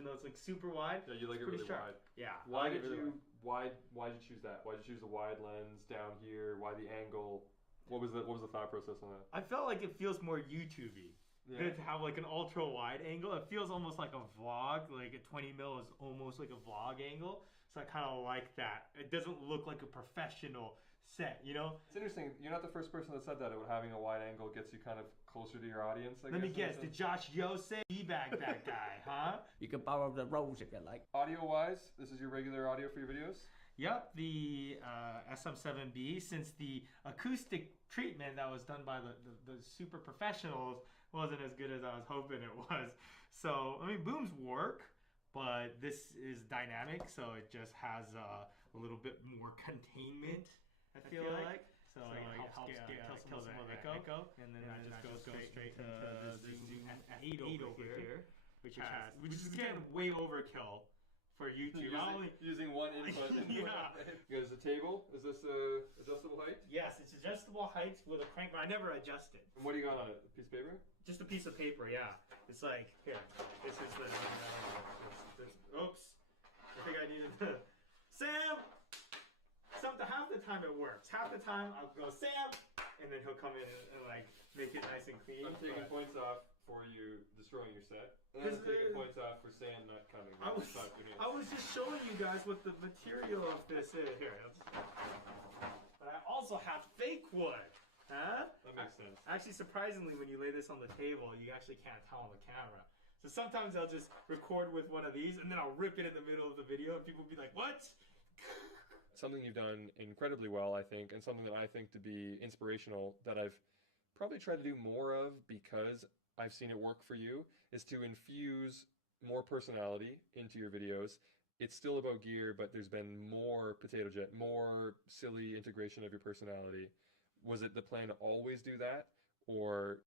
even though it's like super wide. Yeah, you like it really wide. Yeah. Why did you choose that? Why did you choose the wide lens down here? Why the angle? What was the thought process on that? I felt like it feels more YouTube-y. Yeah. To have like an ultra wide angle, it feels almost like a vlog. Like a 20 mil is almost like a vlog angle. So I kind of like that. It doesn't look like a professional set, you know? It's interesting. You're not the first person that said that. Having a wide angle gets you kind of closer to your audience. Let me guess. Did Josh Yo say teabag that guy, huh? You can borrow the rolls if you like. Audio-wise, this is your regular audio for your videos? Yep, the SM7B, since the acoustic treatment that was done by the super professionals wasn't as good as I was hoping it was. So, I mean, booms work, but this is dynamic, so it just has a little bit more containment, I feel like. So it helps kill some of the echo, and then it just goes straight to the Zoom F8 over here, which is again way overkill for YouTube. Using one input. Yeah. Is the table, is this adjustable height? Yes, it's adjustable height with a crank, but I never adjust it. And what do you got on it? A piece of paper? Just a piece of paper, yeah. It's like, here, this is the, oops. I think I needed the, Sam! Half the time it works. Half the time I'll go, Sam! And then he'll come in and like, make it nice and clean. I'm taking points off for you destroying your set. And I'm taking points off for Sam not coming. I was just showing you guys what the material of this is. Here. But I also have fake wood. Huh? That makes sense. Actually, surprisingly, when you lay this on the table, you actually can't tell on the camera. So sometimes I'll just record with one of these, and then I'll rip it in the middle of the video, and people will be like, what? Something you've done incredibly well, I think, and something that I think to be inspirational that I've probably tried to do more of because I've seen it work for you, is to infuse more personality into your videos. It's still about gear, but there's been more potato jet, more silly integration of your personality. Was it the plan to always do that, or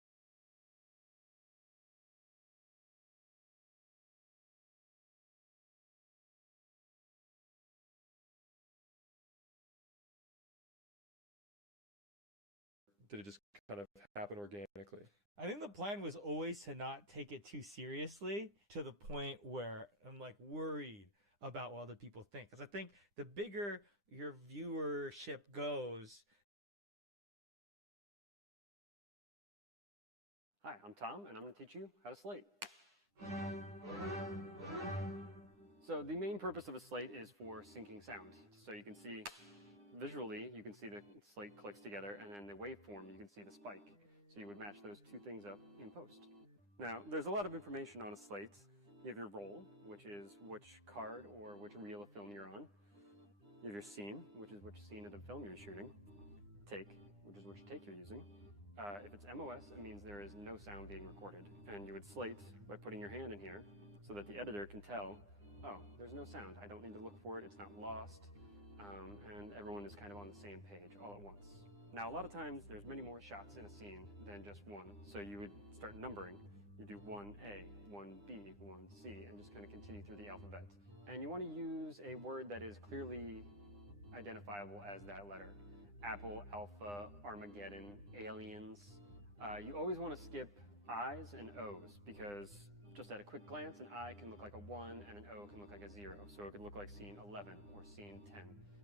did it just kind of happen organically? I think the plan was always to not take it too seriously to the point where I'm like worried about what other people think. Because I think the bigger your viewership goes. Hi, I'm Tom, and I'm going to teach you how to slate. So the main purpose of a slate is for syncing sound. So you can see visually, you can see the slate clicks together, and then the waveform, you can see the spike. So you would match those two things up in post. Now, there's a lot of information on a slate. You have your roll, which is which card or which reel of film you're on. You have your scene, which is which scene of the film you're shooting. Take, which is which take you're using. If it's MOS, it means there is no sound being recorded. And you would slate by putting your hand in here so that the editor can tell, oh, there's no sound. I don't need to look for it. It's not lost. And everyone is kind of on the same page all at once. Now, a lot of times, there's many more shots in a scene than just one. So you would start numbering. You do 1A, 1B, 1C, and just kind of continue through the alphabet. And you want to use a word that is clearly identifiable as that letter. Apple, Alpha, Armageddon, Aliens. You always want to skip I's and O's because just at a quick glance, an I can look like a 1 and an O can look like a 0. So it could look like scene 11 or scene 10.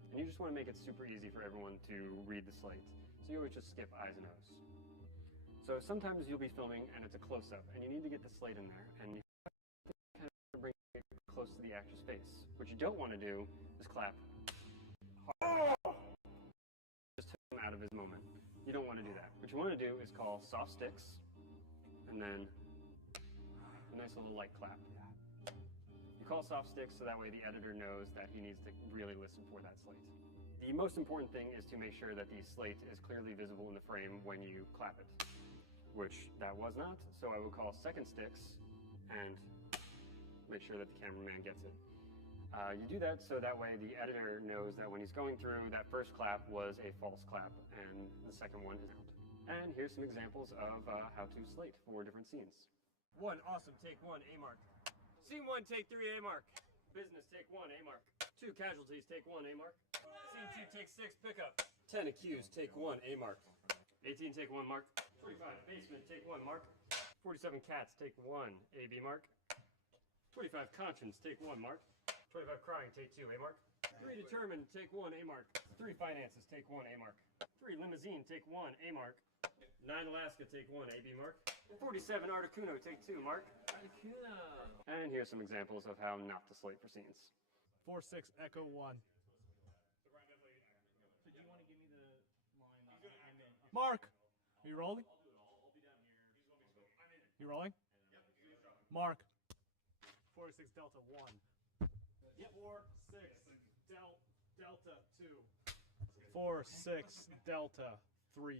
And you just want to make it super easy for everyone to read the slate. So you always just skip I's and O's. So sometimes you'll be filming and it's a close-up and you need to get the slate in there and you have to kind of bring it close to the actor's face. What you don't want to do is clap hard. Just took him out of his moment. You don't want to do that. What you want to do is call soft sticks and then a nice little light clap. You call soft sticks so that way the editor knows that he needs to really listen for that slate. The most important thing is to make sure that the slate is clearly visible in the frame when you clap it, which that was not, so I will call second sticks and make sure that the cameraman gets it. You do that so that way the editor knows that when he's going through, that first clap was a false clap and the second one is out. And here's some examples of how to slate for different scenes. 1, awesome, take 1, A mark. Scene 1, take 3, A mark. Business, take 1, A mark. 2, casualties, take 1, A mark. Scene 2, take 6, pickup. 10, accused, take 1, A mark. 18, take 1, mark. 45, basement, take 1, mark. 47, cats, take 1, AB mark. 25 conscience, take 1, Mark. 25 crying, take 2, Mark. 3 determined, take 1, Mark. 3 finances, take 1, Mark. 3 limousine, take 1, Mark. 9 Alaska, take 1, Mark. 47 Articuno, take 2, Mark. Articuno. And here's some examples of how not to slate for scenes. 4-6 Echo 1. So do you want to give me the line that I'm in? Mark, are you rolling? I'll be down here. You rolling? Mark. 4-6 Delta 1. Yep. 4-6 Delta 2. 4-6 Delta 3.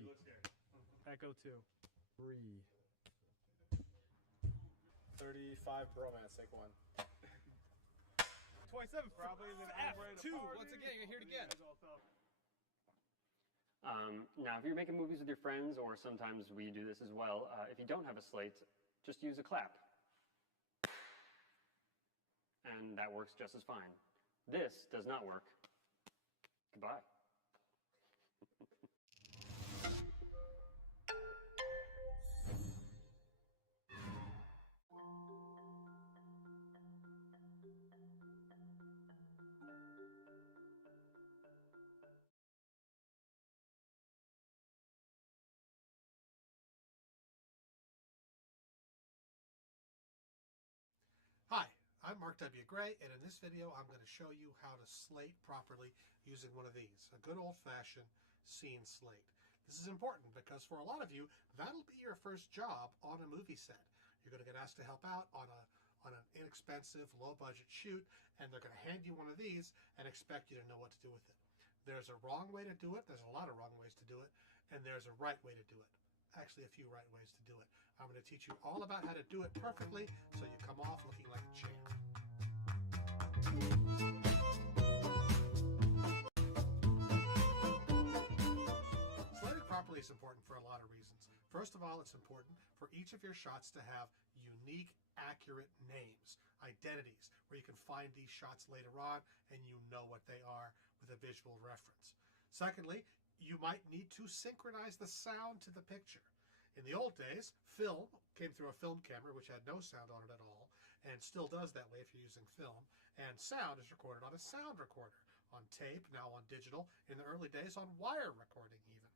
Echo 2. 3. 35 bromance, take 1. 27 probably F2. Once again, you're here again. Now, if you're making movies with your friends, or sometimes we do this as well, if you don't have a slate, just use a clap. And that works just as fine. This does not work. Goodbye. Hi, I'm Mark W. Gray, and in this video I'm going to show you how to slate properly using one of these, a good old-fashioned scene slate. This is important because for a lot of you, that'll be your first job on a movie set. You're going to get asked to help out on an inexpensive, low-budget shoot, and they're going to hand you one of these and expect you to know what to do with it. There's a wrong way to do it, there's a lot of wrong ways to do it, and there's a right way to do it. Actually, a few right ways to do it. I'm going to teach you all about how to do it perfectly so you come off looking like a champ. Slating properly is important for a lot of reasons. First of all, it's important for each of your shots to have unique, accurate names, identities, where you can find these shots later on and you know what they are with a visual reference. Secondly, you might need to synchronize the sound to the picture. In the old days, film came through a film camera which had no sound on it at all, and still does that way if you're using film, and sound is recorded on a sound recorder, on tape, now on digital, in the early days on wire recording even.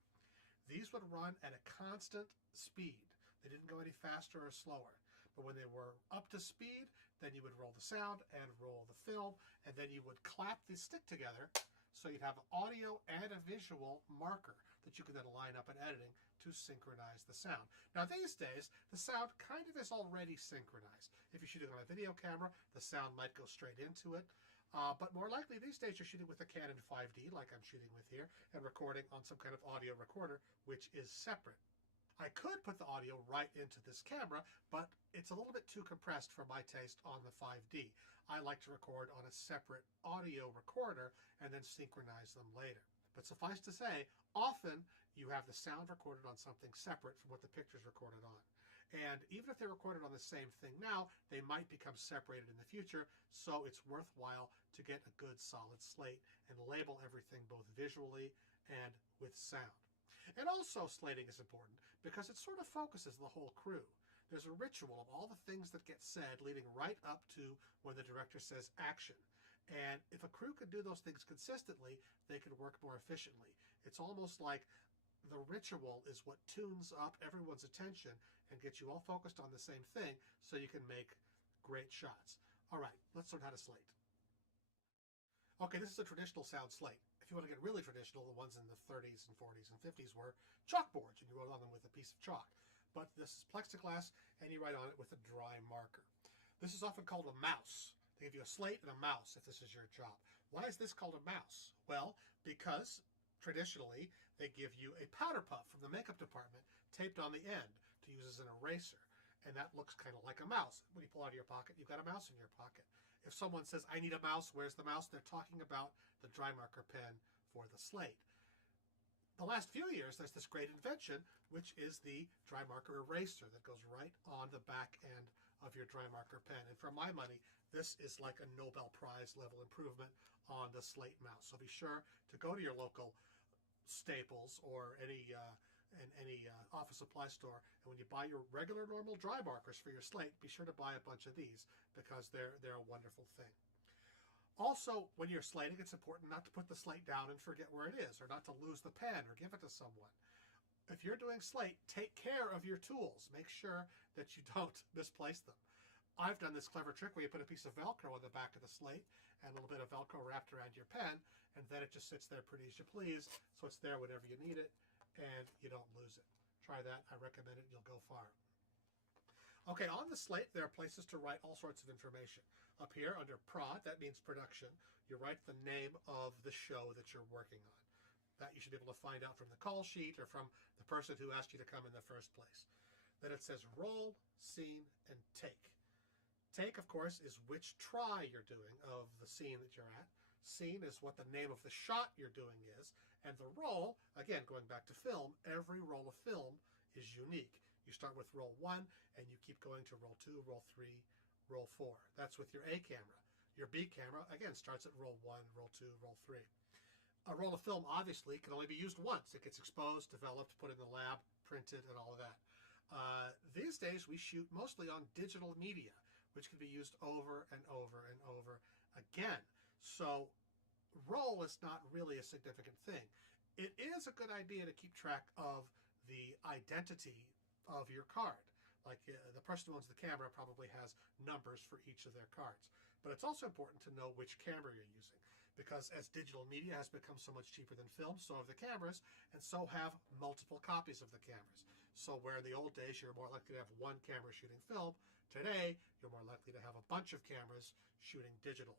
These would run at a constant speed. They didn't go any faster or slower. But when they were up to speed, then you would roll the sound and roll the film, and then you would clap the stick together so you'd have audio and a visual marker that you could then line up in editing to synchronize the sound. Now these days, the sound kind of is already synchronized. If you're shooting on a video camera, the sound might go straight into it. But more likely these days you're shooting with a Canon 5D, like I'm shooting with here, and recording on some kind of audio recorder, which is separate. I could put the audio right into this camera, but it's a little bit too compressed for my taste on the 5D. I like to record on a separate audio recorder and then synchronize them later. But suffice to say, often you have the sound recorded on something separate from what the picture's recorded on. And even if they're recorded on the same thing now, they might become separated in the future, so it's worthwhile to get a good solid slate and label everything both visually and with sound. And also slating is important because it sort of focuses the whole crew. There's a ritual of all the things that get said leading right up to when the director says action. And if a crew could do those things consistently, they could work more efficiently. It's almost like the ritual is what tunes up everyone's attention and gets you all focused on the same thing so you can make great shots. All right, let's learn how to slate. Okay, this is a traditional sound slate. If you want to get really traditional, the ones in the 30s and 40s and 50s were chalkboards, and you wrote on them with a piece of chalk. But this is plexiglass, and you write on it with a dry marker. This is often called a mouse. They give you a slate and a mouse if this is your job. Why is this called a mouse? Well, because traditionally they give you a powder puff from the makeup department taped on the end to use as an eraser. And that looks kind of like a mouse. When you pull out of your pocket, you've got a mouse in your pocket. If someone says, I need a mouse, where's the mouse? They're talking about the dry marker pen for the slate. The last few years, there's this great invention, which is the dry marker eraser that goes right on the back end of your dry marker pen. And for my money, this is like a Nobel Prize level improvement on the slate mouse. So be sure to go to your local Staples or any in any office supply store. And when you buy your regular normal dry markers for your slate, be sure to buy a bunch of these because they're a wonderful thing. Also, when you're slating, it's important not to put the slate down and forget where it is, or not to lose the pen or give it to someone. If you're doing slate, take care of your tools. Make sure that you don't misplace them. I've done this clever trick where you put a piece of Velcro on the back of the slate and a little bit of Velcro wrapped around your pen, and then it just sits there pretty as you please, so it's there whenever you need it, and you don't lose it. Try that. I recommend it. You'll go far. Okay, on the slate, there are places to write all sorts of information. Up here, under prod, that means production, you write the name of the show that you're working on. That you should be able to find out from the call sheet or from the person who asked you to come in the first place. Then it says roll, scene, and take. Take, of course, is which try you're doing of the scene that you're at. Scene is what the name of the shot you're doing is. And the roll, again, going back to film, every roll of film is unique. You start with roll 1, and you keep going to roll 2, roll 3, roll 4. That's with your A camera. Your B camera, again, starts at roll 1, roll 2, roll 3. A roll of film, obviously, can only be used once. It gets exposed, developed, put in the lab, printed, and all of that. These days, we shoot mostly on digital media, which can be used over and over and over again. So roll is not really a significant thing. It is a good idea to keep track of the identity of your card. Like the person who owns the camera probably has numbers for each of their cards. But it's also important to know which camera you're using, because as digital media has become so much cheaper than film, so have the cameras, and so have multiple copies of the cameras. So where in the old days you're more likely to have one camera shooting film, today you're more likely to have a bunch of cameras shooting digital.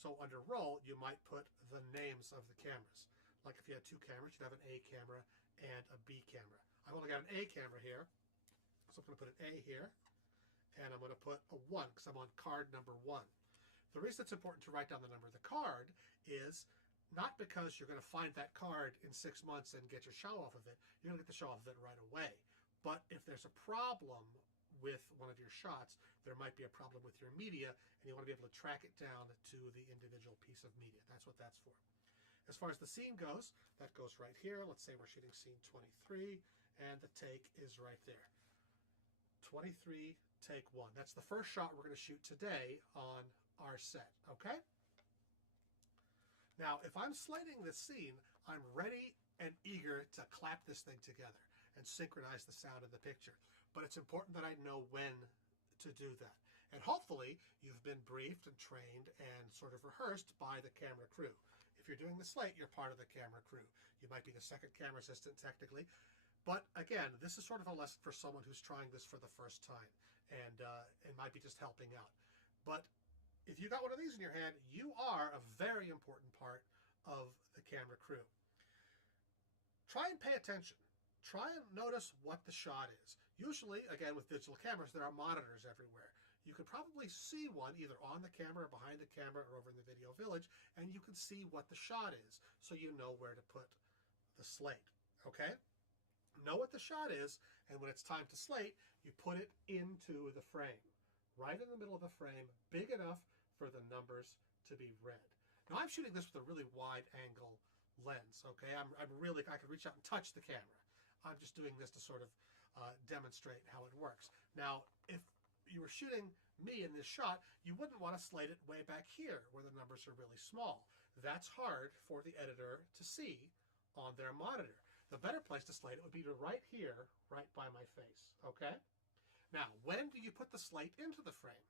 So under roll, you might put the names of the cameras. Like if you had two cameras, you'd have an A camera and a B camera. I've only got an A camera here, so I'm going to put an A here, and I'm going to put a 1 because I'm on card number 1. The reason it's important to write down the number of the card is not because you're going to find that card in 6 months and get your show off of it. You're going to get the show off of it right away. But if there's a problem with one of your shots, there might be a problem with your media, and you want to be able to track it down to the individual piece of media. That's what that's for. As far as the scene goes, that goes right here. Let's say we're shooting scene 23, and the take is right there. 23, take 1. That's the first shot we're going to shoot today on our set, okay? Now, if I'm slating this scene, I'm ready and eager to clap this thing together and synchronize the sound of the picture. But it's important that I know when to do that. And hopefully, you've been briefed and trained and sort of rehearsed by the camera crew. If you're doing the slate, you're part of the camera crew. You might be the second camera assistant technically. But again, this is sort of a lesson for someone who's trying this for the first time, and it might be just helping out. But if you got one of these in your hand, you are a very important part of the camera crew. Try and pay attention. Try and notice what the shot is. Usually, again, with digital cameras, there are monitors everywhere. You could probably see one either on the camera, behind the camera, or over in the video village, and you can see what the shot is, so you know where to put the slate, okay? Know what the shot is, and when it's time to slate, you put it into the frame, right in the middle of the frame, big enough for the numbers to be read. Now, I'm shooting this with a really wide angle lens, okay? I could reach out and touch the camera. I'm just doing this to sort of demonstrate how it works. Now, if you were shooting me in this shot, you wouldn't want to slate it way back here where the numbers are really small. That's hard for the editor to see on their monitor. The better place to slate it would be to right here, right by my face, okay? Now, when do you put the slate into the frame?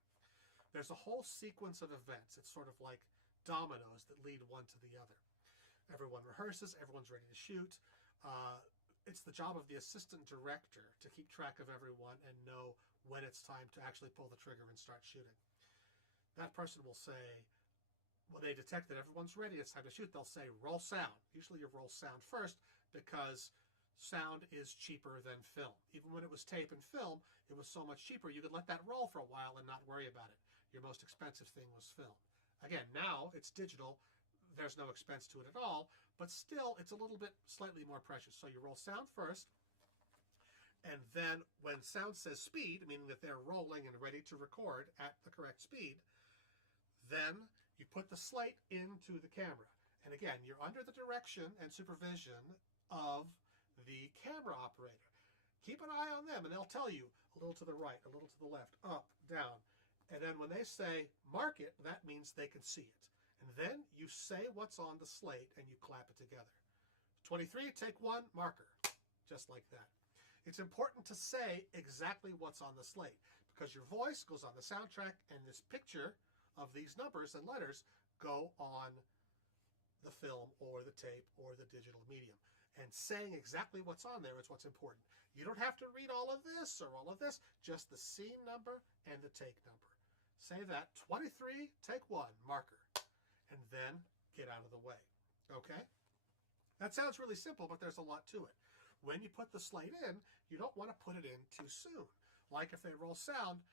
There's a whole sequence of events. It's sort of like dominoes that lead one to the other. Everyone rehearses, everyone's ready to shoot. It's the job of the assistant director to keep track of everyone and know when it's time to actually pull the trigger and start shooting. That person will say, when they detect that everyone's ready, it's time to shoot, they'll say, roll sound. Usually you roll sound first because sound is cheaper than film. Even when it was tape and film, it was so much cheaper, you could let that roll for a while and not worry about it. Your most expensive thing was film. Again, now it's digital. There's no expense to it at all, but still it's a little bit slightly more precious. So you roll sound first, and then when sound says speed, meaning that they're rolling and ready to record at the correct speed, then you put the slate into the camera. And again, you're under the direction and supervision of the camera camera operator. Keep an eye on them, and they'll tell you a little to the right, a little to the left, up, down. And then when they say mark it, that means they can see it. And then you say what's on the slate, and you clap it together. 23, take 1, marker. Just like that. It's important to say exactly what's on the slate, because your voice goes on the soundtrack, and this picture of these numbers and letters go on the film or the tape or the digital medium. And saying exactly what's on there is what's important. You don't have to read all of this or all of this, just the scene number and the take number. Say that, 23, take 1, marker, and then get out of the way, okay? That sounds really simple, but there's a lot to it. When you put the slate in, you don't want to put it in too soon. Like if they roll sound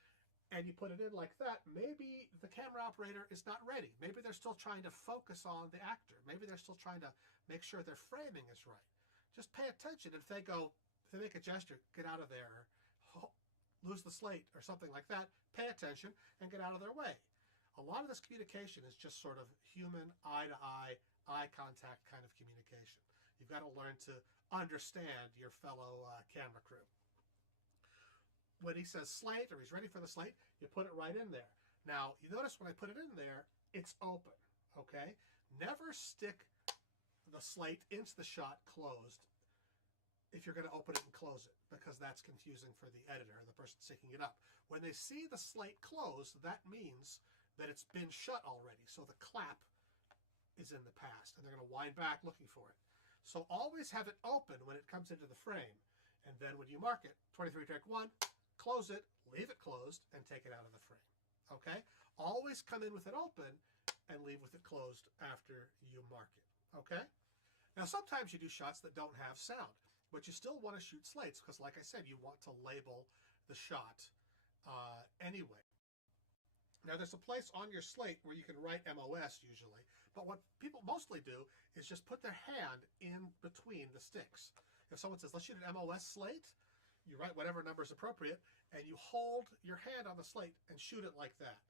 and you put it in like that, maybe the camera operator is not ready. Maybe they're still trying to focus on the actor. Maybe they're still trying to make sure their framing is right. Just pay attention. If they make a gesture, get out of there, or lose the slate or something like that, pay attention and get out of their way. A lot of this communication is just sort of human, eye-to-eye, eye contact kind of communication. You've got to learn to understand your fellow camera crew. When he says slate or he's ready for the slate, you put it right in there. Now, you notice when I put it in there, it's open, okay? Never stick the slate into the shot closed if you're going to open it and close it, because that's confusing for the editor, the person syncing it up. When they see the slate closed, that means that it's been shut already, so the clap is in the past, and they're going to wind back looking for it. So always have it open when it comes into the frame, and then when you mark it, 23, take 1, close it, leave it closed, and take it out of the frame, okay? Always come in with it open and leave with it closed after you mark it, okay? Now, sometimes you do shots that don't have sound, but you still want to shoot slates because, like I said, you want to label the shot anyway. Now, there's a place on your slate where you can write MOS usually, but what people mostly do is just put their hand in between the sticks. If someone says, let's shoot an MOS slate, you write whatever number is appropriate, and you hold your hand on the slate and shoot it like that.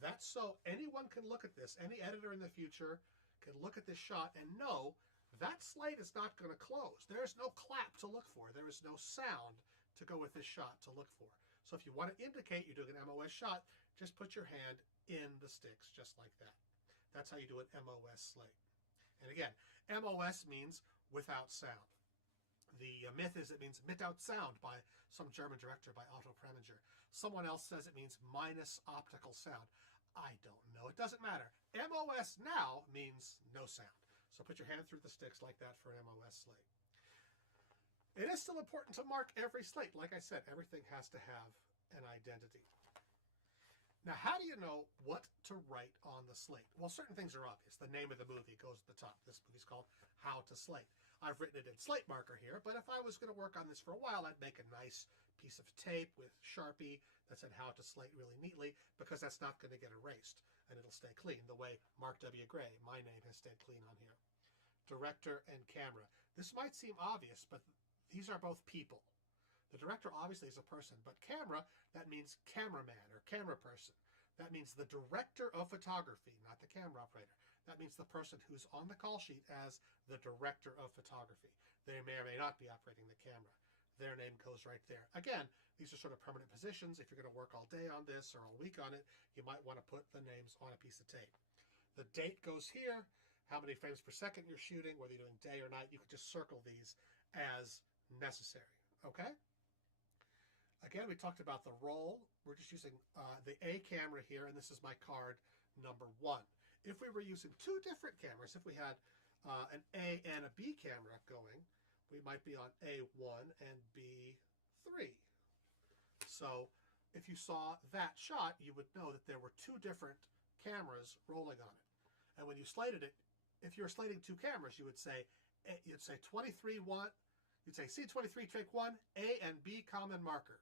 That's so anyone can look at this. Any editor in the future can look at this shot and know that slate is not going to close. There's no clap to look for. There is no sound to go with this shot to look for. So if you want to indicate you're doing an MOS shot, just put your hand in the sticks, just like that. That's how you do an MOS slate. And again, MOS means without sound. The myth is it means without sound by some German director, by Otto Preminger. Someone else says it means minus optical sound. I don't know. It doesn't matter. MOS now means no sound. So put your hand through the sticks like that for an MOS slate. It is still important to mark every slate. Like I said, everything has to have an identity. Now, how do you know what to write on the slate? Well, certain things are obvious. The name of the movie goes at the top. This movie's called How to Slate. I've written it in slate marker here, but if I was going to work on this for a while, I'd make a nice piece of tape with Sharpie that said How to Slate really neatly, because that's not going to get erased, and it'll stay clean, the way Mark W. Gray, my name, has stayed clean on here. Director and camera. This might seem obvious, but these are both people. The director obviously is a person, but camera, that means cameraman or camera person. That means the director of photography, not the camera operator. That means the person who's on the call sheet as the director of photography. They may or may not be operating the camera. Their name goes right there. Again, these are sort of permanent positions. If you're going to work all day on this or all week on it, you might want to put the names on a piece of tape. The date goes here, how many frames per second you're shooting, whether you're doing day or night. You can just circle these as necessary, okay? Again, we talked about the roll. We're just using the A camera here, and this is my card number 1. If we were using two different cameras, if we had an A and a B camera going, we might be on A1 and B3. So if you saw that shot, you would know that there were two different cameras rolling on it. And when you slated it, if you were slating two cameras, you would say, you'd say 23, 1, you'd say C23, take 1, A and B common marker.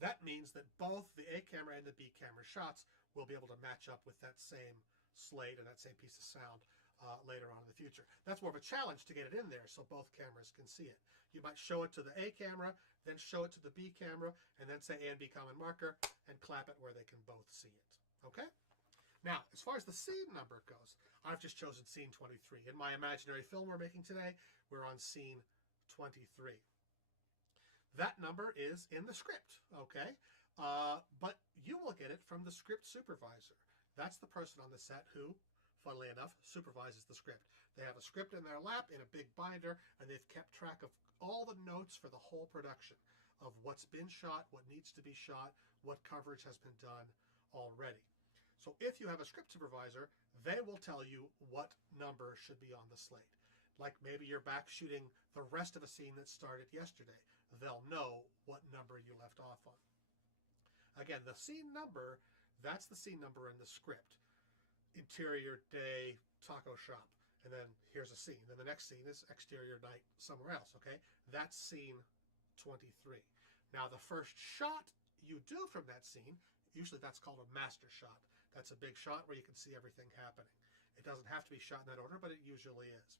That means that both the A camera and the B camera shots will be able to match up with that same slate and that same piece of sound later on in the future. That's more of a challenge to get it in there so both cameras can see it. You might show it to the A camera, then show it to the B camera, and then say A and B common marker, and clap it where they can both see it. Okay? Now, as far as the scene number goes, I've just chosen scene 23. In my imaginary film we're making today, we're on scene 23. That number is in the script, okay? But you will get it from the script supervisor. That's the person on the set who, funnily enough, supervises the script. They have a script in their lap in a big binder, and they've kept track of all the notes for the whole production of what's been shot, what needs to be shot, what coverage has been done already. So if you have a script supervisor, they will tell you what number should be on the slate. Like maybe you're back shooting the rest of a scene that started yesterday. They'll know what number you left off on. Again, the scene number, that's the scene number in the script. Interior day, taco shop. And then here's a scene. Then the next scene is exterior night somewhere else, okay? That's scene 23. Now, the first shot you do from that scene, usually that's called a master shot. That's a big shot where you can see everything happening. It doesn't have to be shot in that order, but it usually is.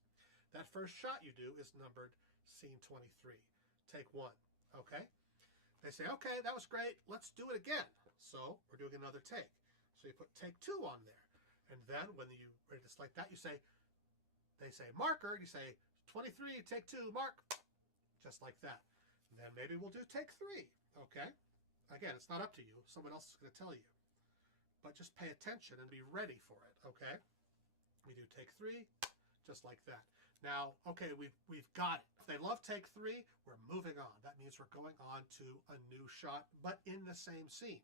That first shot you do is numbered scene 23. Take 1, okay? They say, okay, that was great. Let's do it again. So we're doing another take. So you put take 2 on there. And then when you ready to select that, you say, they say marker, and you say 23, take 2, mark. Just like that. And then maybe we'll do take 3, okay? Again, it's not up to you. Someone else is going to tell you. But just pay attention and be ready for it, okay? We do take 3, just like that. Now, okay, we've got it. If they love take 3, we're moving on. That means we're going on to a new shot, but in the same scene.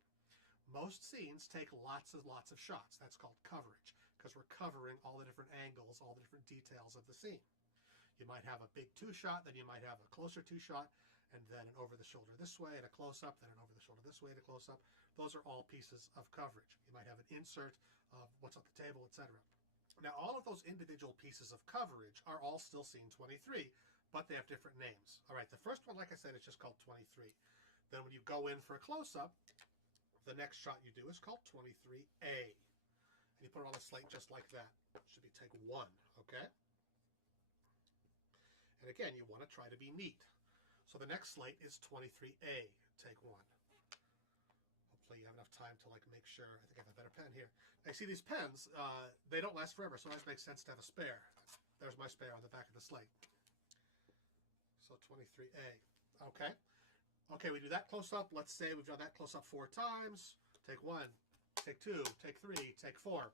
Most scenes take lots of shots. That's called coverage, because we're covering all the different angles, all the different details of the scene. You might have a big 2 shot, then you might have a closer 2 shot, and then an over the shoulder this way and a close-up, then an over the shoulder this way and a close-up. Those are all pieces of coverage. You might have an insert of what's on the table, etc. Now, all of those individual pieces of coverage are all still scene 23, but they have different names. All right, the first one, like I said, is just called 23. Then when you go in for a close-up, the next shot you do is called 23A. And you put it on the slate just like that. It should be take 1, okay? And again, you want to try to be neat. So the next slate is 23A, take 1. Hopefully you have enough time to make sure. I think I have a better pen here. Now, see these pens, they don't last forever, so it always makes sense to have a spare. There's my spare on the back of the slate. So 23A, okay? Okay, we do that close-up. Let's say we've done that close-up 4 times. Take 1, take 2, take 3, take 4.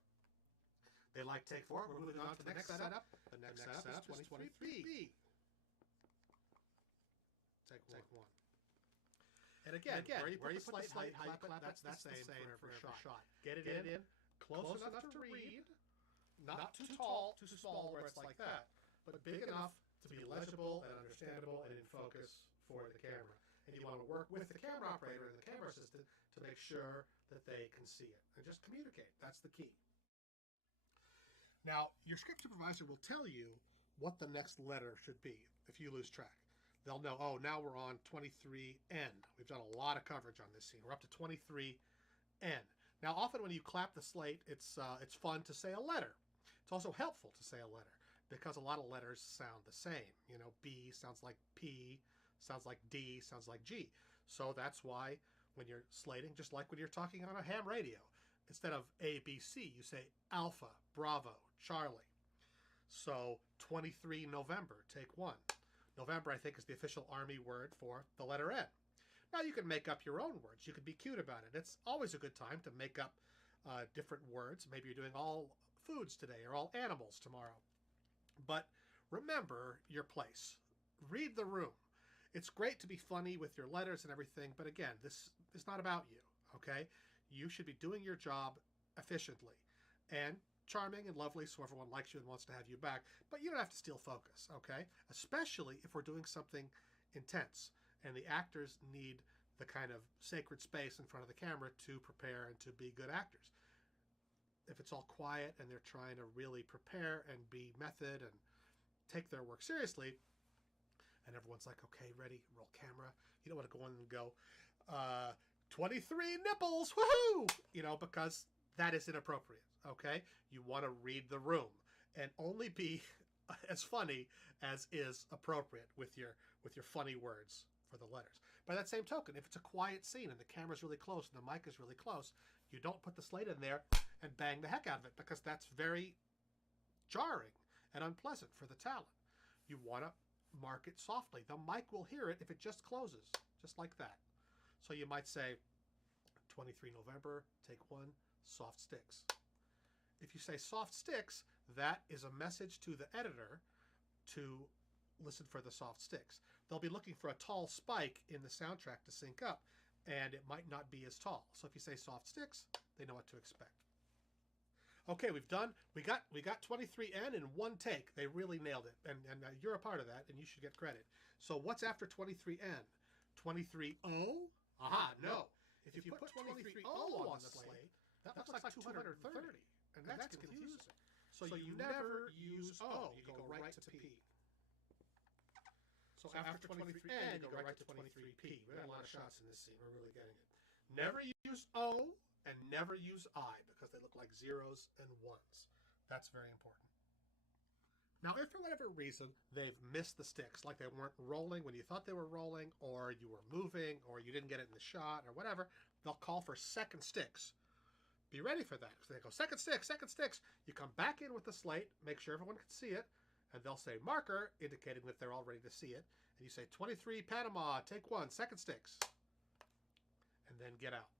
They like take 4. We're moving on to the next setup. The next setup is 23B. Take 1. And again, where you put the slate, how you clap it, that's the same for every shot. Get it in, close enough to read, not too tall, too small where it's like that, but big enough to be legible and understandable and in focus for the camera. And you want to work with the camera operator and the camera assistant to make sure that they can see it. And just communicate. That's the key. Now, your script supervisor will tell you what the next letter should be if you lose track. They'll know, oh, now we're on 23N. We've done a lot of coverage on this scene. We're up to 23N. Now, often when you clap the slate, it's fun to say a letter. It's also helpful to say a letter because a lot of letters sound the same. You know, B sounds like P, sounds like D, sounds like G. So that's why when you're slating, just like when you're talking on a ham radio, instead of A, B, C, you say Alpha, Bravo, Charlie. So 23 November, take 1. November, I think, is the official Army word for the letter N. Now, you can make up your own words. You can be cute about it. It's always a good time to make up different words. Maybe you're doing all foods today or all animals tomorrow. But remember your place. Read the room. It's great to be funny with your letters and everything, but again, this is not about you, okay? You should be doing your job efficiently and charming and lovely so everyone likes you and wants to have you back, but you don't have to steal focus, okay? Especially if we're doing something intense and the actors need the kind of sacred space in front of the camera to prepare and to be good actors. If it's all quiet and they're trying to really prepare and be method and take their work seriously, and everyone's like, okay, ready, roll camera. You don't want to go in and go, 23 nipples, woohoo! You know, because that is inappropriate, okay? You want to read the room and only be as funny as is appropriate with your funny words for the letters. By that same token, if it's a quiet scene and the camera's really close and the mic is really close, you don't put the slate in there and bang the heck out of it because that's very jarring and unpleasant for the talent. You want to mark it softly. The mic will hear it if it just closes, just like that. So you might say, 23 November, take 1, soft sticks. If you say soft sticks, that is a message to the editor to listen for the soft sticks. They'll be looking for a tall spike in the soundtrack to sync up, and it might not be as tall. So if you say soft sticks, they know what to expect. Okay, we got 23N in one take. They really nailed it, and you're a part of that, and you should get credit. So what's after 23N? 23O? Aha, no. If you put 23O on the slate, that looks like 230, and that's confusing. So you never use O, you go right to P. So after 23N, you go right to 23P. We had a lot of shots in this scene, we're really getting it. Never use O and never use I, because they look like zeros and ones. That's very important. Now, if for whatever reason they've missed the sticks, like they weren't rolling when you thought they were rolling, or you were moving, or you didn't get it in the shot, or whatever, they'll call for second sticks. Be ready for that. So they go, second sticks, second sticks. You come back in with the slate, make sure everyone can see it, and they'll say marker, indicating that they're all ready to see it. And you say 23 Panama, take 1, second sticks. And then get out.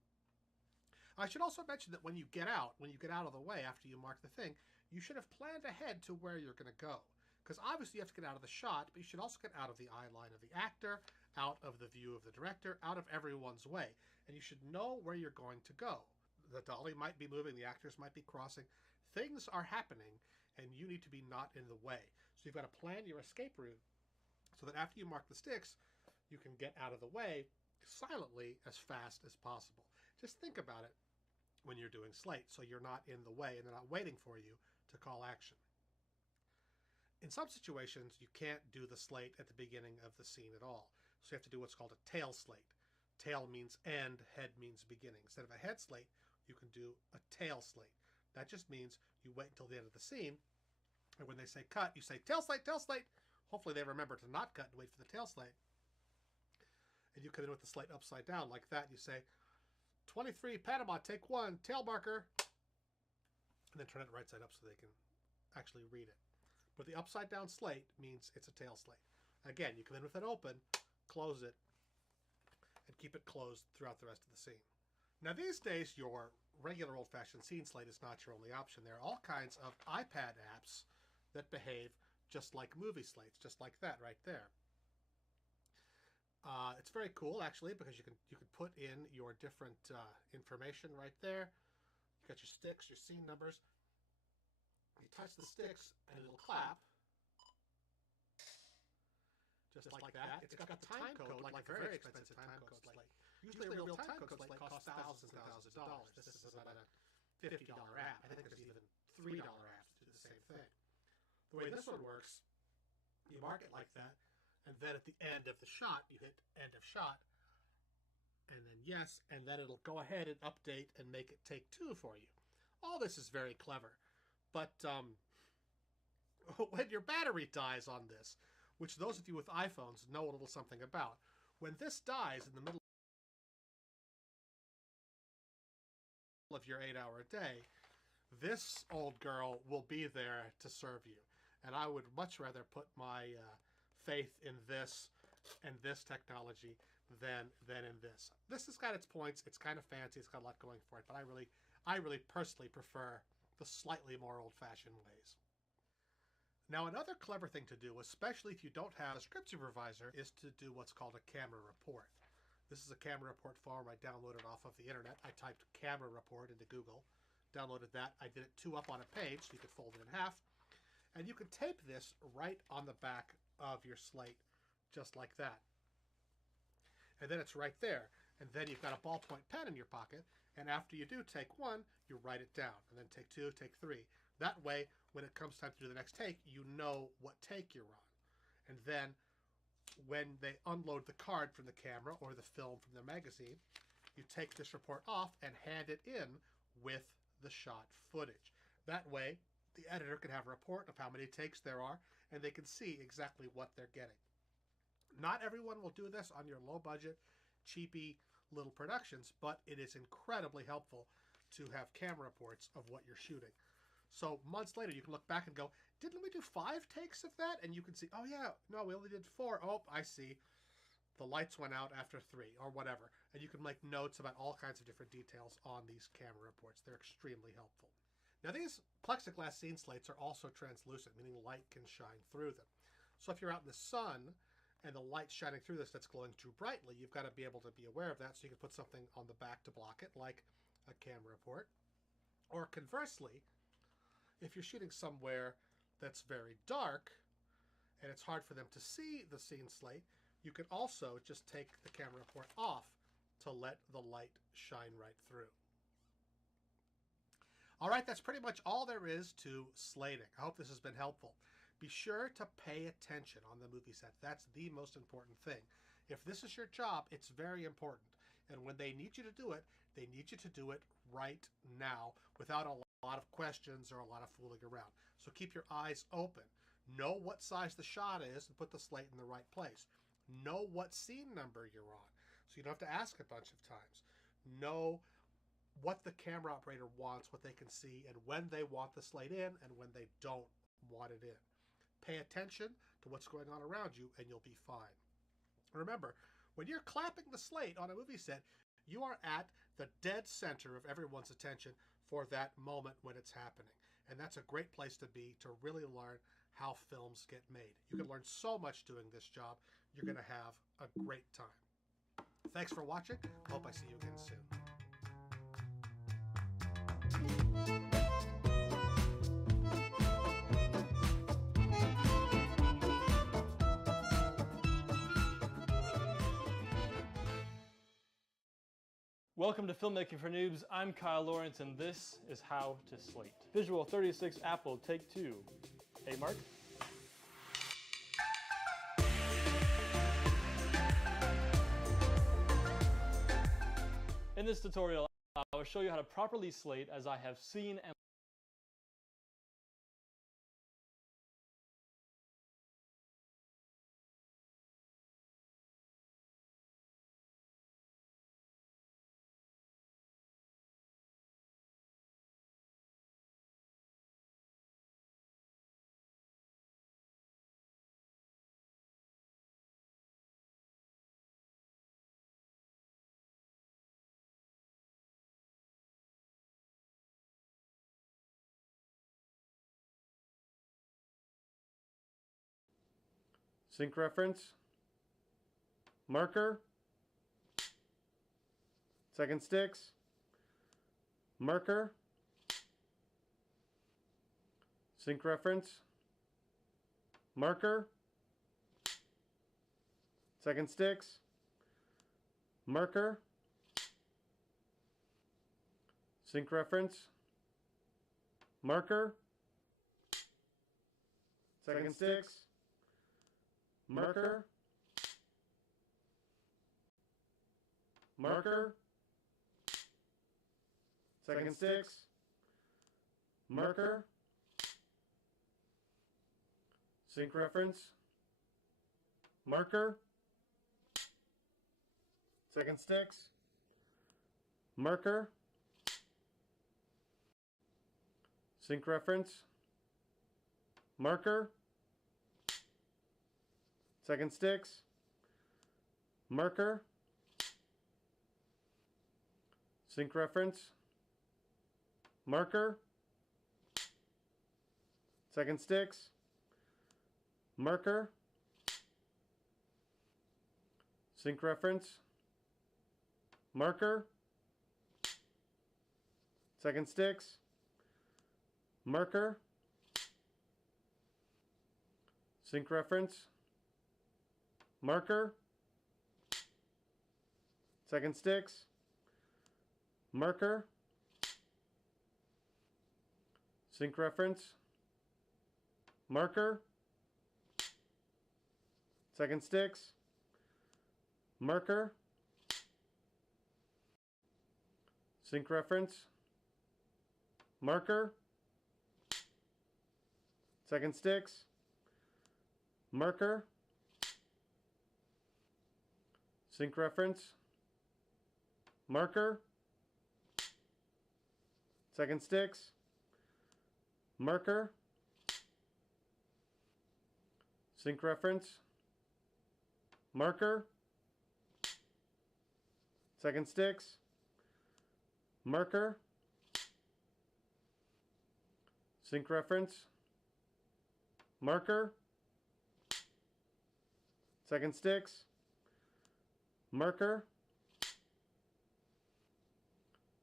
I should also mention that when you get out of the way after you mark the thing, you should have planned ahead to where you're going to go. Because obviously you have to get out of the shot, but you should also get out of the eye line of the actor, out of the view of the director, out of everyone's way. And you should know where you're going to go. The dolly might be moving, the actors might be crossing. Things are happening, and you need to be not in the way. So you've got to plan your escape route so that after you mark the sticks, you can get out of the way silently as fast as possible. Just think about it when you're doing slate, so you're not in the way and they're not waiting for you to call action. In some situations, you can't do the slate at the beginning of the scene at all. So you have to do what's called a tail slate. Tail means end, head means beginning. Instead of a head slate, you can do a tail slate. That just means you wait until the end of the scene, and when they say cut, you say tail slate, tail slate. Hopefully they remember to not cut and wait for the tail slate. And you come in with the slate upside down like that. You say, 23 Panama, take 1, tail marker. And then turn it right side up so they can actually read it. But the upside down slate means it's a tail slate. Again, you come in with it open, close it, and keep it closed throughout the rest of the scene. Now these days, your regular old-fashioned scene slate is not your only option. There are all kinds of iPad apps that behave just like movie slates, just like that right there. It's very cool, actually, because you can put in your different information right there. You got your sticks, your scene numbers. You touch the sticks, and it'll clap, just like that. It's got the time code, like a very expensive time code slate. Usually, a real time code slate costs thousands and thousands of dollars. This is about a $50 app. I think there's even $3 apps that do the same thing. The way this one works, you mark it like that. And then at the end of the shot, you hit end of shot, and then yes, and then it'll go ahead and update and make it take 2 for you. All this is very clever, but when your battery dies on this, which those of you with iPhones know a little something about, when this dies in the middle of your 8-hour day, this old girl will be there to serve you. And I would much rather put my faith in this and this technology than in this. This has got its points. It's kind of fancy. It's got a lot going for it. But I really personally prefer the slightly more old-fashioned ways. Now, another clever thing to do, especially if you don't have a script supervisor, is to do what's called a camera report. This is a camera report form I downloaded off of the internet. I typed camera report into Google, downloaded that. I did it 2 up on a page, so you could fold it in half. And you can tape this right on the back of your slate, just like that. And then it's right there. And then you've got a ballpoint pen in your pocket, and after you do take 1, you write it down, and then take 2, take 3. That way, when it comes time to do the next take, you know what take you're on. And then when they unload the card from the camera or the film from the magazine, you take this report off and hand it in with the shot footage. That way, the editor can have a report of how many takes there are, and they can see exactly what they're getting. Not everyone will do this on your low-budget, cheapy little productions, but it is incredibly helpful to have camera reports of what you're shooting. So months later, you can look back and go, didn't we do 5 takes of that? And you can see, oh yeah, no, we only did 4. Oh, I see. The lights went out after 3 or whatever. And you can make notes about all kinds of different details on these camera reports. They're extremely helpful. Now these plexiglass scene slates are also translucent, meaning light can shine through them. So if you're out in the sun and the light's shining through this that's glowing too brightly, you've got to be able to be aware of that, so you can put something on the back to block it, like a camera report. Or conversely, if you're shooting somewhere that's very dark and it's hard for them to see the scene slate, you can also just take the camera report off to let the light shine right through. All right, that's pretty much all there is to slating. I hope this has been helpful. Be sure to pay attention on the movie set. That's the most important thing. If this is your job, it's very important. And when they need you to do it, they need you to do it right now without a lot of questions or a lot of fooling around. So keep your eyes open. Know what size the shot is and put the slate in the right place. Know what scene number you're on, so you don't have to ask a bunch of times. Know what the camera operator wants, what they can see, and when they want the slate in and when they don't want it in. Pay attention to what's going on around you and you'll be fine. Remember, when you're clapping the slate on a movie set, you are at the dead center of everyone's attention for that moment when it's happening. And that's a great place to be to really learn how films get made. You can learn so much doing this job. You're going to have a great time. Thanks for watching. Hope I see you again soon. Welcome to Filmmaking for Noobs. I'm Kyle Lawrence, and this is How to Slate. Visual 36 Apple, take 2. Hey, Mark? In this tutorial, I will show you how to properly slate as I have seen and sync reference, marker, second sticks, marker, sync reference, marker, second sticks, marker, sync reference, marker, second sticks, marker, marker, second sticks, marker, sync reference, marker, second sticks, marker, sync reference, marker, second sticks, marker, sync reference, marker, second sticks, marker, sync reference, marker, second sticks, marker, sync reference, marker, second sticks, marker, sync reference, marker, second sticks, marker, sync reference, marker, second sticks, marker, sync reference, marker, second sticks, marker, Sync reference. Marker. Second sticks. Marker. Sync reference. Marker. Second sticks. Marker.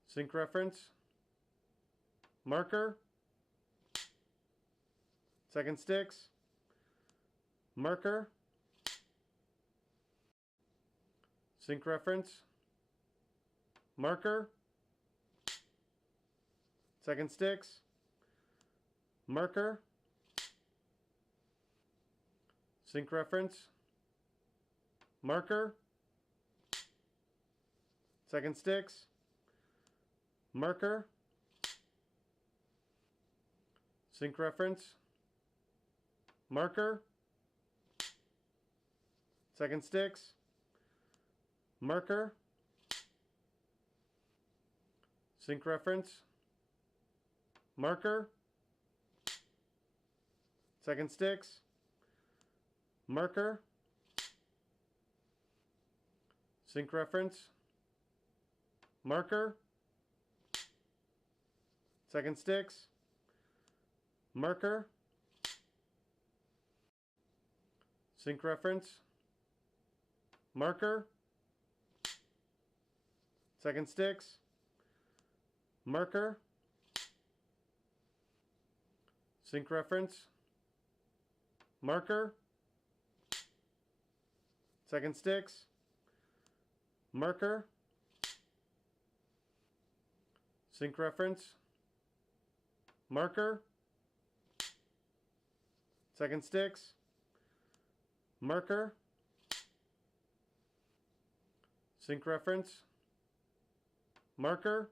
Sync reference. Marker. Second sticks. Marker. Sync reference. Marker. Second sticks. Marker. Sync reference. Marker. Second sticks. Marker. Sync reference. Marker. Second sticks. Marker. Sync reference. Marker. Second sticks. Marker. Sync reference. Marker. Second sticks. Marker. Sync reference. Marker. Second sticks. Marker. Sync reference. Marker. Second sticks. Marker. Sync reference. Marker. Second sticks. Marker. Sync reference. Marker.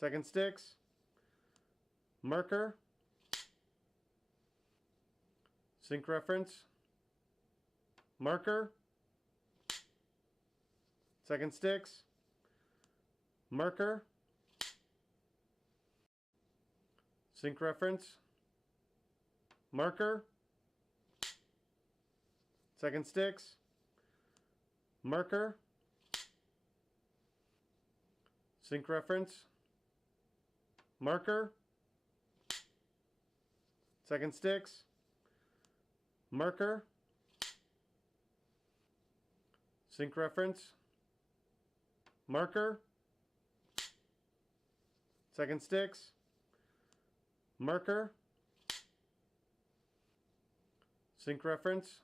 Second sticks. Marker. Sync reference. Marker. Second sticks. Marker. Sync reference. Marker. Second sticks. Marker. Sync reference. Marker. Second sticks. Marker. Sync reference. Marker. Second sticks. Marker. Sync reference.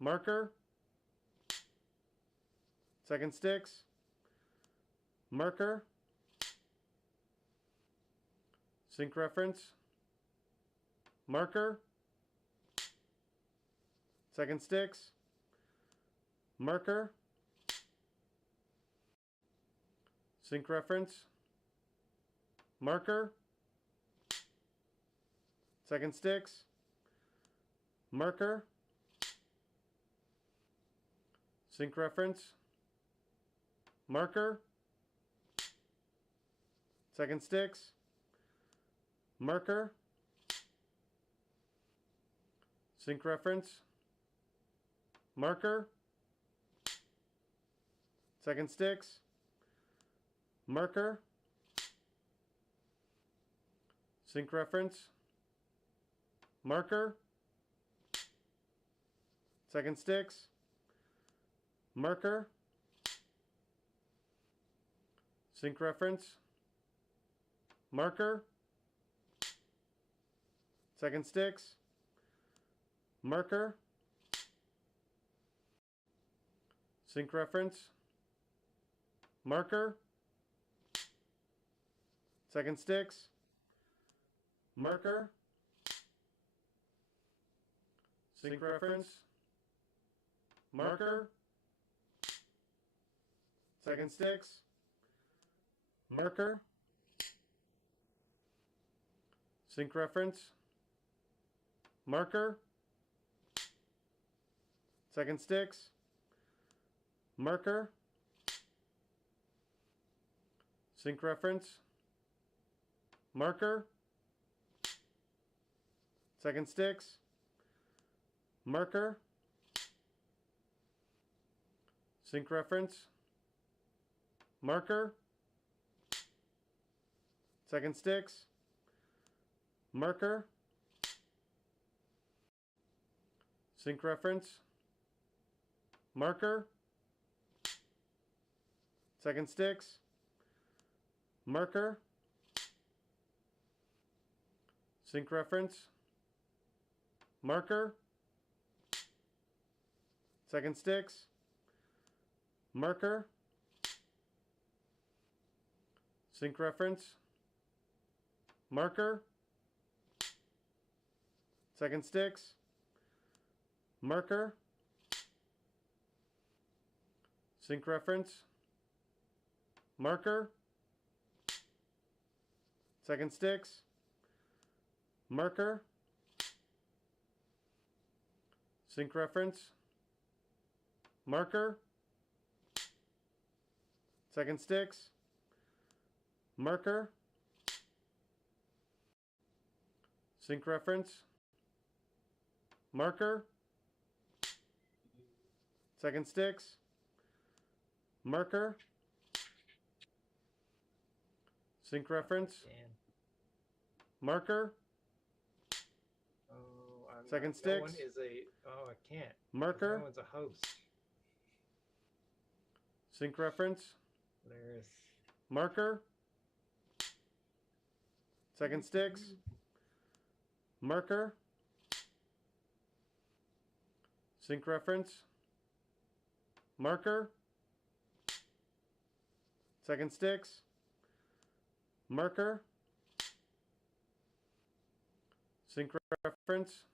Marker. Second sticks. Marker. Sync reference. Marker. Second sticks. Marker. Sync reference. Marker. Second sticks. Marker. Sync reference. Marker. Second sticks. Marker. Sync reference. Marker. Second sticks. Marker. Sync reference. Marker. Second sticks. Marker. Sync reference. Marker. Second sticks. Marker. Sync reference. Marker. Second sticks. Marker. Sync reference. Marker. Second sticks. Marker. Sync reference. Marker. Second sticks. Marker. Sync reference. Marker. Second sticks. Marker. Sync reference. Marker. Second sticks. Marker. Sync reference. Marker. Second sticks. Marker. Sync reference. Marker. Second sticks. Marker. Sync reference. Marker. Second sticks. Marker. Sync reference. Marker. Second sticks. Marker. Sync reference. Marker. Second sticks. Marker. Sync reference. Marker. Second sticks. Marker. Sync reference. Marker. Oh, Second no one sticks. is a. Oh, I can't. 'Cause Marker. No one's a host. Sync reference. There's. Marker. Second sticks. Marker. Sync reference. Marker. Second sticks. Marker. Sync reference.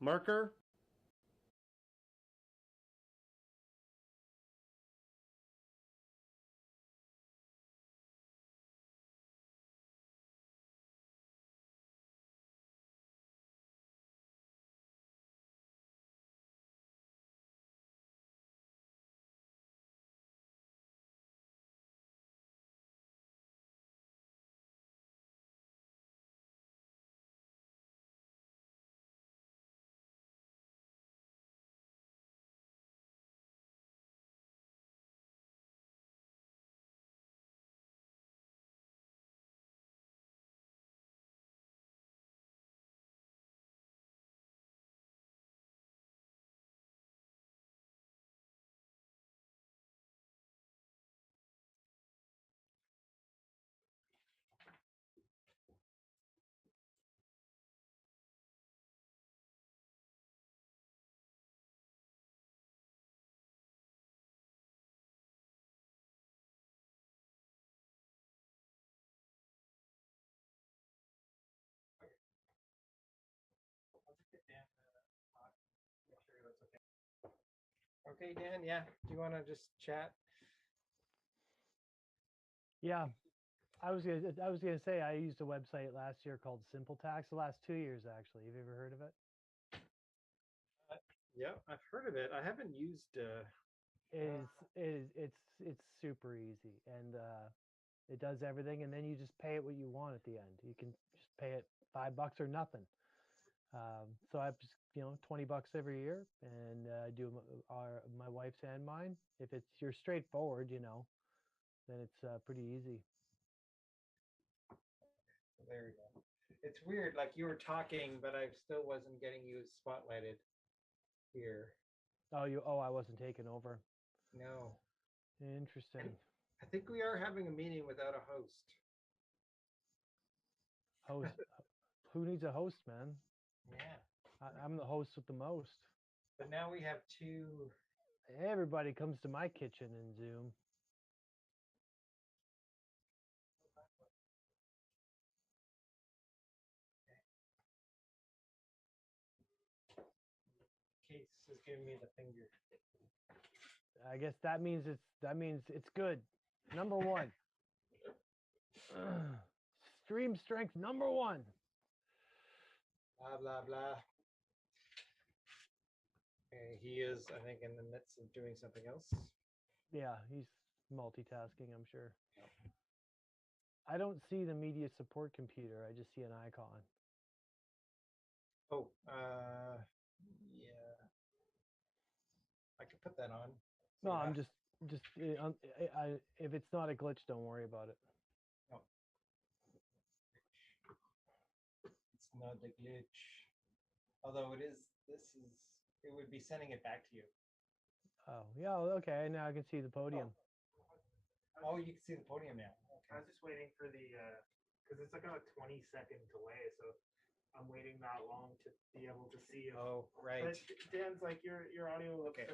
Marker. Okay, Dan. Yeah. Do you want to just chat? Yeah, I was gonna say I used a website last year called Simple Tax. The last 2 years actually. Have you ever heard of it? Yeah, I've heard of it. I haven't used. It's super easy and it does everything, and then you just pay it what you want at the end. You can just pay it $5 or nothing. So I just, $20 every year, and I do my wife's and mine. If you're straightforward, then it's pretty easy. There we go. It's weird. Like you were talking, but I still wasn't getting you spotlighted here. I wasn't taking over. No. Interesting. I think we are having a meeting without a host. Host. Who needs a host, man? Yeah. I'm the host with the most. But now we have two. Everybody comes to my kitchen in Zoom. Case is giving me the finger. I guess that means it's good. Number one. Stream strength number one. Blah blah blah. Okay, he is, I think, in the midst of doing something else. Yeah, he's multitasking, I'm sure. I don't see the media support computer. I just see an icon. Oh, yeah. I could put that on. No, See I'm that? just if it's not a glitch, don't worry about it. No. It's not a glitch. Although it is, it would be sending it back to you. Oh, yeah, okay. Now I can see the podium. Oh, you can see the podium now. I was just waiting for the, because it's like a 20-second delay, so I'm waiting that long to be able to see. Oh, right. But Dan's like your audio looks Okay.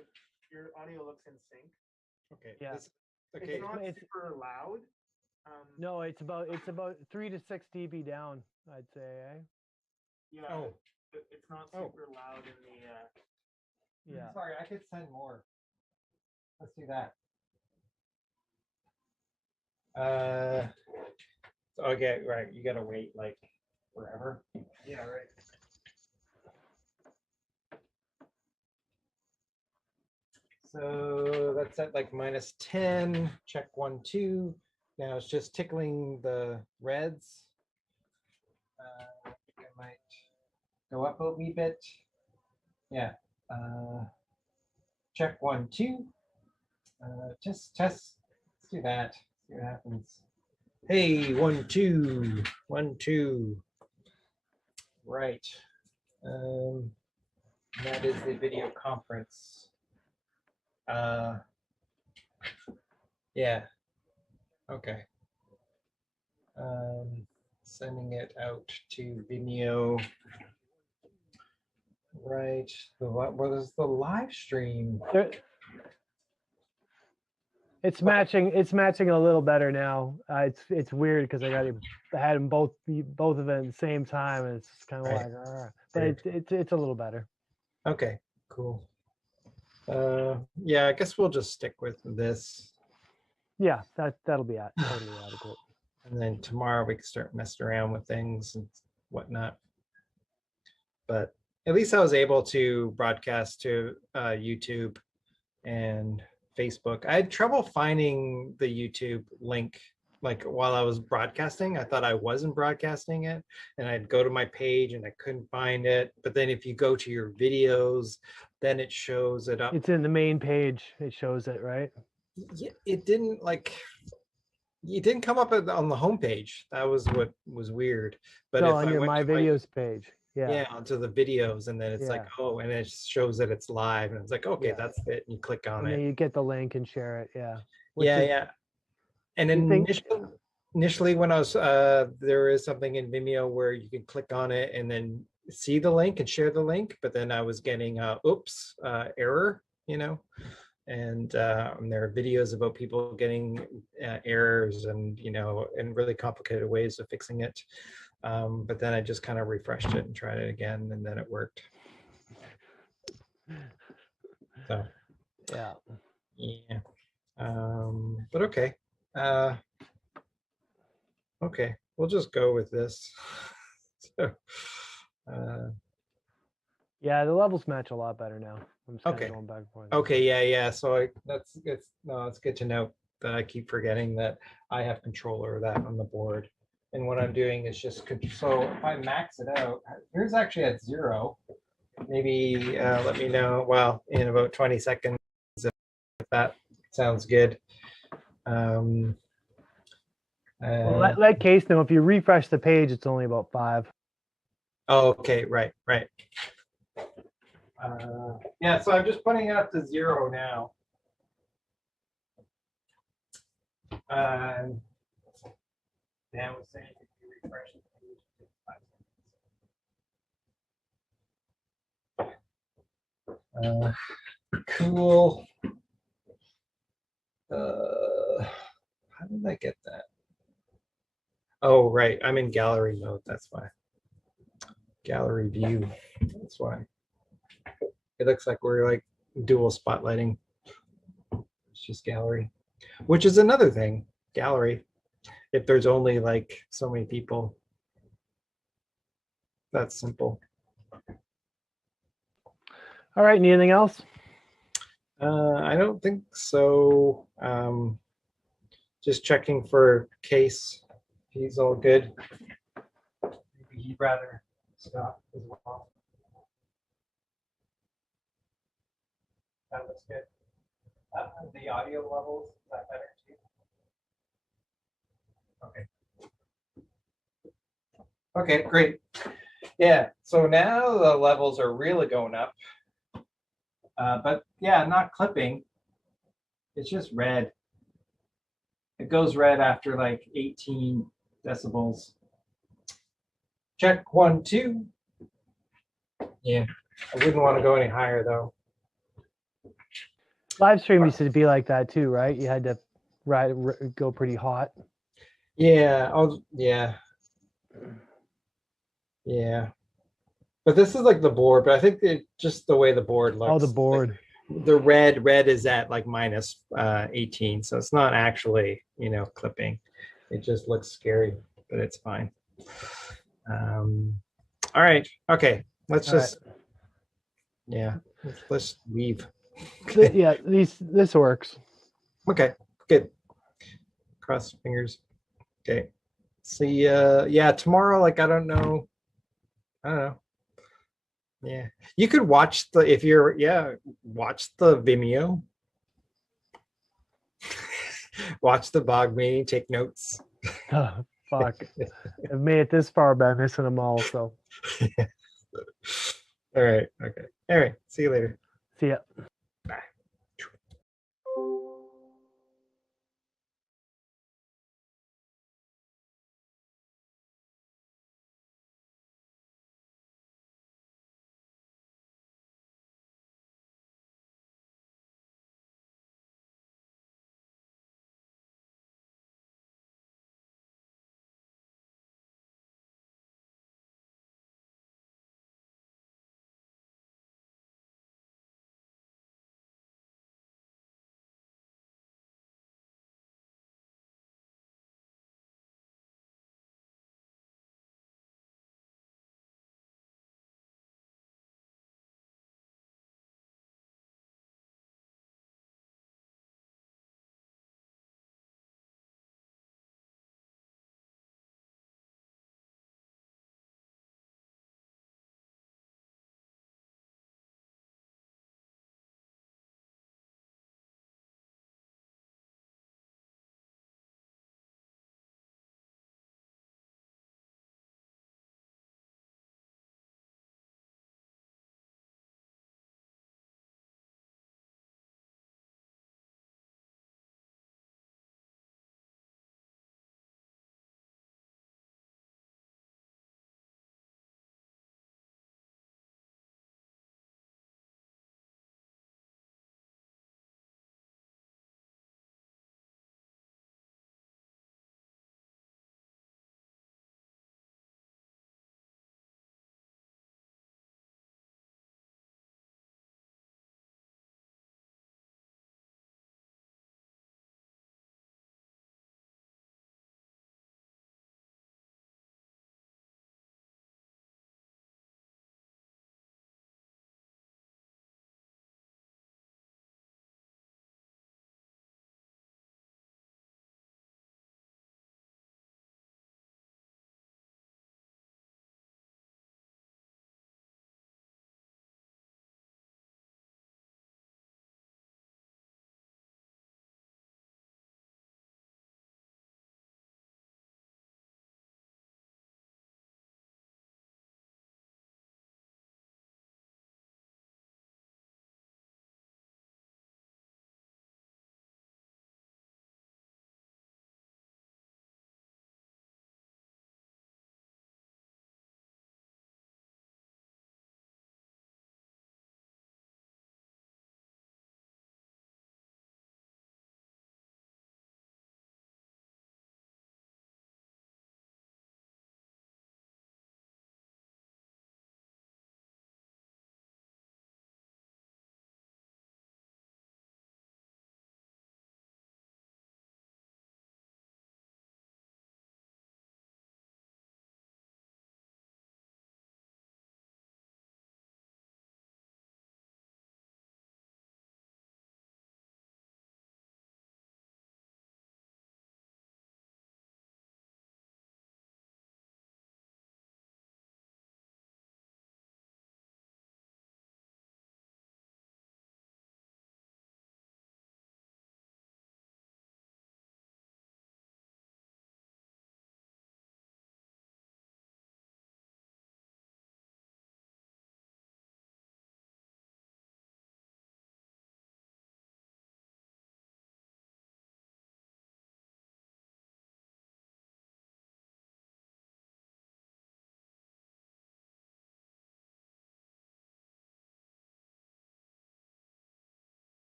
your audio looks in sync. Okay. Yeah. Okay. It's not It's- super loud. No, it's about 3 to 6 dB down, I'd say, eh? Yeah. Oh. It's not Oh. super loud in the. Yeah. Sorry, I could send more. Let's do that. Okay, right. You gotta wait like forever. Yeah. Right. So that's at like -10. Check 1, 2. Now it's just tickling the reds. I think I might go up a wee bit. Yeah. Check 1, 2. Just test. Let's do that. See what happens. Hey, 1, 2. 1, 2. Right. That is the video conference. Yeah. Okay. Sending it out to Vimeo. Right. What is the live stream? It's matching. It's matching a little better now. It's weird because I had them both of them at the same time, and it's kind of Right. like, but it's a little better. Okay. Cool. Yeah, I guess we'll just stick with this. Yeah, that'll be totally adequate. And then tomorrow we can start messing around with things and whatnot. But at least I was able to broadcast to YouTube and Facebook. I had trouble finding the YouTube link like while I was broadcasting. I thought I wasn't broadcasting it, and I'd go to my page and I couldn't find it. But then if you go to your videos, then it shows it up. It's in the main page. It shows it, right? Yeah, it didn't come up on the homepage. That was what was weird. But no, if on I your went My to Videos page. Yeah. onto the videos, and then it's like, Yeah. oh, and it shows that it's live, and it's like, okay, Yeah. that's it. And you click on And then it. you get the link and share it. Yeah. Yeah. And You think- initially when I was there is something in Vimeo where you can click on it and then see the link and share the link, but then I was getting error, and there are videos about people getting errors and in really complicated ways of fixing it. But then I just kind of refreshed it and tried it again, and then it worked. So yeah. But okay. Okay, we'll just go with this. So, yeah, the levels match a lot better now. I'm just kind Okay. of going back and forth. okay, yeah. So it's good to know that I keep forgetting that I have control over that on the board. And what I'm doing is just so if I max it out, here's actually at 0. Maybe let me know. Well, in about 20 seconds, if that sounds good. Well, let Case know if you refresh the page, it's only about 5. Oh, okay, right. Yeah, so I'm just putting it up to 0 now. Dan was saying if you refresh the page, it takes 5 seconds. Cool. How did I get that? Oh, right. I'm in gallery mode. That's why. Gallery view. That's why. It looks like we're like dual spotlighting. It's just gallery, which is another thing. Gallery. If there's only like so many people, that's simple. All right. Anything else? I don't think so. Just checking for Case. He's all good. Maybe he'd rather stop as well. That looks good. The audio levels, is that better too? Okay. Okay, great. Yeah, so now the levels are really going up. But yeah, not clipping. It's just red. It goes red after like 18 decibels. Check 1, 2. Yeah, I wouldn't want to go any higher though. Live stream used to be like that too, right? You had to go pretty hot. Yeah, yeah. Yeah. But this is like the board, but I think just the way the board looks. Oh, the board. The red is at like minus 18, so it's not actually, clipping. It just looks scary, but it's fine. All right. Okay. Let's just let's leave. Yeah, this works. Okay, good. Cross fingers. Okay. See, tomorrow, like, I don't know. Yeah, you could watch watch the Vimeo. Watch the bog meeting, take notes. Oh, fuck. I've made it this far by missing them all, so. All right, okay. All right, see you later. See ya.